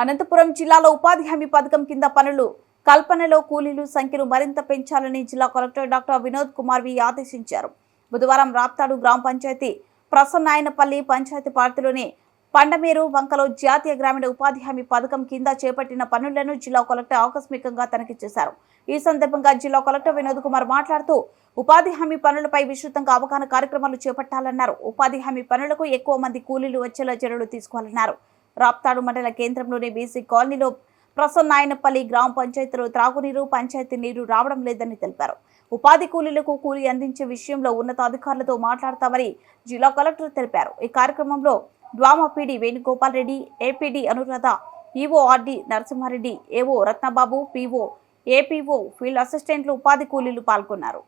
అనంతపురం జిల్లాలో ఉపాధి హామీ పథకం కింద పనులు కల్పనలో కూలీలు సంఖ్యను మరింత పెంచాలని జిల్లా collector doctor Vinod Kumar V ఆదేశించారు. బుధవారం రాప్తాడు గ్రామ పంచాయతీ ప్రసన్నాయనపల్లి పంచాయతీ పార్టీలోని పండమేరు వంకలో జాతీయ గ్రామీణ ఉపాధి హామీ పథకం కింద చేపట్టిన పనులను జిల్లా కలెక్టర్ ఆకస్మికంగా తనిఖీ చేశారు. ఈ సందర్భంగా జిల్లా కలెక్టర్ వినోద్ కుమార్ మాట్లాడుతూ ఉపాధి హామీ పనులపై విస్తృతంగా అవగాహన కార్యక్రమాలు చేపట్టాలన్నారు. ఉపాధి హామీ పనులకు ఎక్కువ మంది కూలీలు వచ్చేలా చర్యలు తీసుకోవాలన్నారు. రాప్తాడు మండల కేంద్రంలోని బీసీ కాలనీలో ప్రసన్నాయనపల్లి గ్రామ పంచాయతీలో త్రాగునీరు పంచాయతీ నీరు రావడం లేదని తెలిపారు. ఉపాధి కూలీలకు కూలీ అందించే విషయంలో ఉన్నతాధికారులతో మాట్లాడతామని జిల్లా కలెక్టర్ తెలిపారు. ఈ కార్యక్రమంలో ద్వామ PD Venugopal Reddy APD Anuradha EORD Narasimha Reddy AO Ratnababu PO APO field అసిస్టెంట్లు ఉపాధి కూలీలు పాల్గొన్నారు.